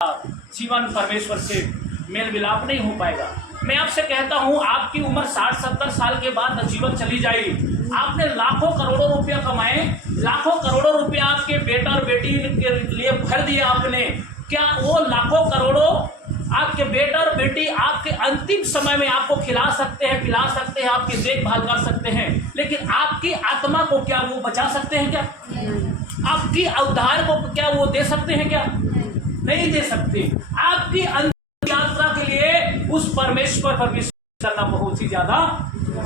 जीवन परमेश्वर से मेल मिलाप नहीं हो पाएगा। मैं आपसे कहता हूं, आपकी उम्र 60-70 साल के बाद जीवन चली जाएगी। आपने लाखों करोड़ों रुपया कमाए, लाखों करोड़ों रुपया आपके बेटा और बेटी के लिए भर दिया आपने। क्या वो लाखों करोड़ों आपके बेटा और बेटी आपके अंतिम समय में आपको खिला सकते हैं, पिला सकते हैं, आपकी देखभाल कर सकते हैं, लेकिन आपकी आत्मा को क्या वो बचा सकते हैं? क्या आपकी उद्धार को क्या वो दे सकते हैं? क्या नहीं दे सकते। आपकी अंतिम यात्रा के लिए उस परमेश्वर पर विश्वास करना बहुत ही ज्यादा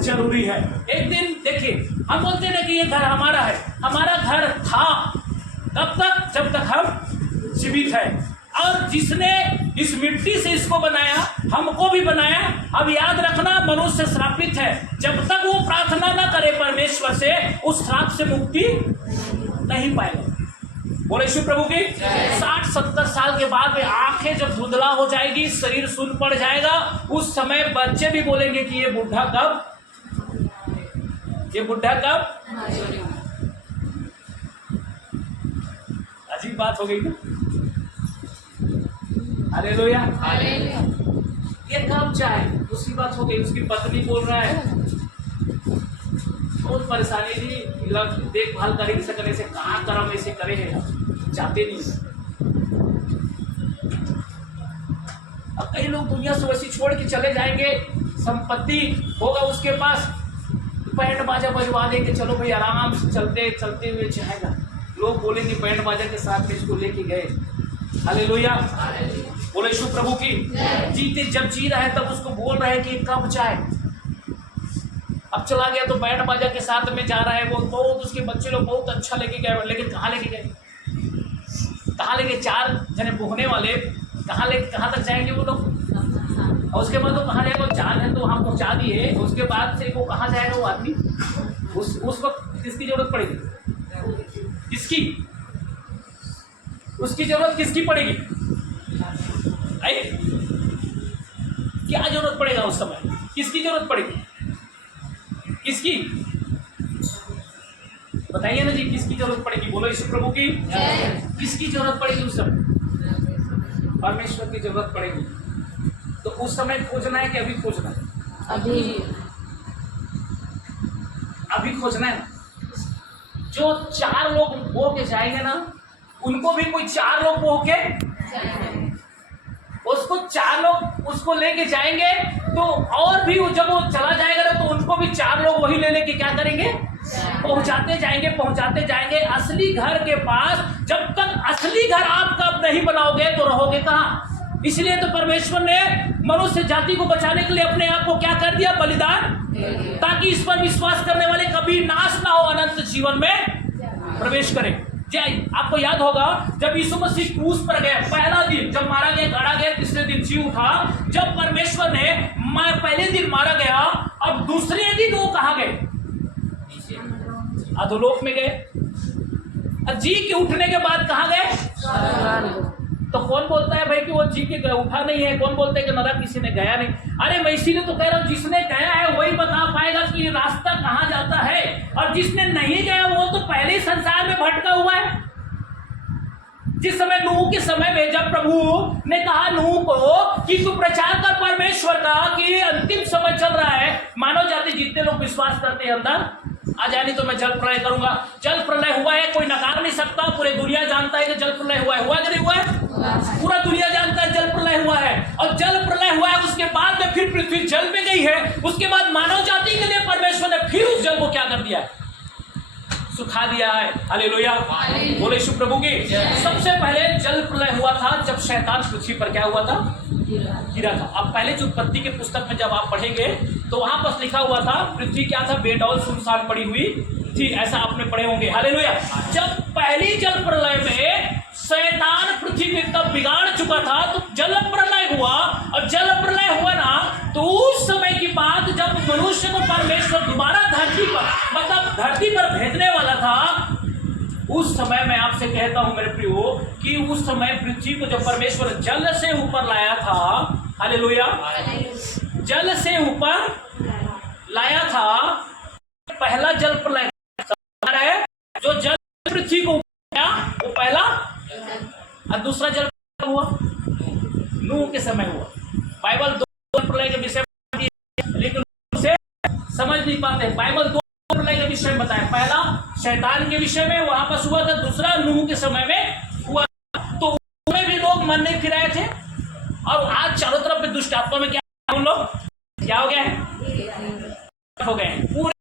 जरूरी है। एक दिन देखिए, हम बोलते हैं कि ये घर हमारा है। हमारा घर था तब तक जब तक हम जीवित है, और जिसने इस मिट्टी से इसको बनाया, हमको भी बनाया। अब याद रखना, मनुष्य श्रापित है। जब तक वो प्रार्थना ना करे परमेश्वर से, उस श्राप से मुक्ति नहीं पाएगा। बोले शिव प्रभु की। 60-70 साल के बाद में आंखें जब धुंधला हो जाएगी, शरीर सुन्न पड़ जाएगा, उस समय बच्चे भी बोलेंगे कि ये बुढ़ा कब, ये बुढ़ा कब। अजीब बात हो गई ना। हालेलुया। ये कब जाए, उसकी बात हो गई। उसकी पत्नी बोल रहा है बहुत परेशानी थी, देखभाल करें सकने से, कहाँ करम ऐसे करे हैं, जाते नहीं। अब कई लोग दुनिया से वैसी छोड़ के चले जाएंगे, संपत्ति होगा उसके पास, बैंड बाजा बजवा देंगे, चलो भाई आराम से चलते चलते हुए जाएगा। लोग बोलेंगे बैंड बाजा के साथ में इसको लेके गए। हालेलुया। बोले शिव प्रभु की। जीते जब जी रहा है तब उसको बोल रहे हैं कि कब जाए। अब चला गया तो बैंड बाजा के साथ में जा रहा है, वो बहुत, उसके बच्चे लोग बहुत अच्छा लेके गए, लेकिन कहाँ लेके गए, कहाँ लेके, 4 जने बोहने वाले कहाँ तक जाएंगे वो लोग। और उसके बाद वो कहाँ जाएगा, जान है तो वहाँ पहुँचा दिए, उसके बाद से वो कहाँ जाएगा वो आदमी। उस वक्त किसकी जरूरत पड़ेगी, किसकी, उसकी जरूरत किसकी पड़ेगी, क्या जरूरत पड़ेगा उस समय, किसकी जरूरत पड़ेगी, किसकी, बताइए ना जी, किसकी जरूरत पड़ेगी। बोलो यीशु प्रभु की। किसकी जरूरत पड़ेगी उस समय, परमेश्वर की जरूरत पड़ेगी। तो उस समय खोजना है कि अभी खोजना है, अभी खोजना है। जो 4 लोग बो के जाएंगे ना, उनको भी कोई 4 लोग बो के, उसको 4 लोग उसको लेके जाएंगे, तो और भी जब वो चला जाएगा ना, तो उनको भी 4 लोग वही ले लेके क्या करेंगे, पहुंचाते जाएंगे असली घर के पास। जब तक असली घर आप कब नहीं बनाओगे तो रहोगे कहां। इसलिए तो परमेश्वर ने मनुष्य जाति को बचाने के लिए अपने आप को क्या कर दिया, बलिदान, ताकि इस पर विश्वास करने वाले कभी नाश ना हो, अनंत जीवन में प्रवेश करें। आपको याद होगा जब यीशु मसीह क्रूस पर गए, पहला दिन जब मारा गया, गाड़ा गया, तीसरे दिन जी उठा। जब परमेश्वर ने पहले दिन मारा गया, अब दूसरे दिन वो कहाँ गए, अधोलोक में गए। जी के उठने के बाद कहाँ गए। तो कौन बोलता है भाई कि वो जी के उठा नहीं है, कौन बोलता है कि नरक किसी ने गया नहीं। अरे मैं इसीलिए तो कह रहा हूं, जिसने गया है वही बता पाएगा कि रास्ता कहाँ जाता है, और जिसने नहीं गया वो तो पहले ही संसार में भटका हुआ है। जिस समय नूह के समय में जब प्रभु ने कहा नूह को कि तू प्रचार कर परमेश्वर का कि अंतिम समय चल रहा है, मानव जाति जितने लोग विश्वास करते हैं अंदर आ जाए, नहीं तो मैं जल प्रलय करूंगा। जल प्रलय हुआ है, कोई नकार नहीं सकता, पूरे दुनिया जानता है कि जल प्रलय हुआ है। हुआ कि नहीं हुआ है, पूरा दुनिया जानता है जल प्रलय हुआ है। और जल प्रलय हुआ है, उसके बाद में फिर पृथ्वी जल में गई है। उसके बाद मानव जाति के लिए परमेश्वर ने फिर उस जल को क्या कर दिया, सुखा दिया है। हालेलुया। बोले शिव प्रभु की। सबसे पहले जल प्रलय हुआ था जब शैतान पृथ्वी पर क्या हुआ था, गिरा था। अब पहले जो उत्पत्ति के पुस्तक में जब आप पढ़ेंगे तो वहां पर लिखा हुआ था पृथ्वी क्या था, बेडौल सुनसान पड़ी हुई थी, ऐसा आपने पढ़े होंगे। हालेलुया। जब पहली जल प्रलय में शैतान पृथ्वी में तब बिगाड़ चुका था, तो जल प्रलय हुआ, और जल प्रलय हुआ ना, तो उस समय की बात जब मनुष्य को परमेश्वर दोबारा धरती पर, मतलब धरती पर भेजने वाला था, उस समय मैं आपसे कहता हूं मेरे प्रियो कि उस समय पृथ्वी को जब परमेश्वर जल से ऊपर लाया था, हालेलुया, जल से ऊपर लाया था, पहला जल प्रलय है। जो जल पृथ्वी को ऊपर वो पहला, और दूसरा जल हुआ नूह के समय हुआ। बाइबल दो प्रलय के विषय में, लेकिन उसे समझ नहीं पाते। बाइबल दो प्रलय के विषय में बताया, पहला शैतान के विषय में वहां पर हुआ था, दूसरा नूह के समय में हुआ। तो उनमें भी लोग मन नहीं फिराए थे, और आज चारों तरफ दुष्ट आत्मा में क्या उन लोग क्या हो गए हैं, हो गए पूरे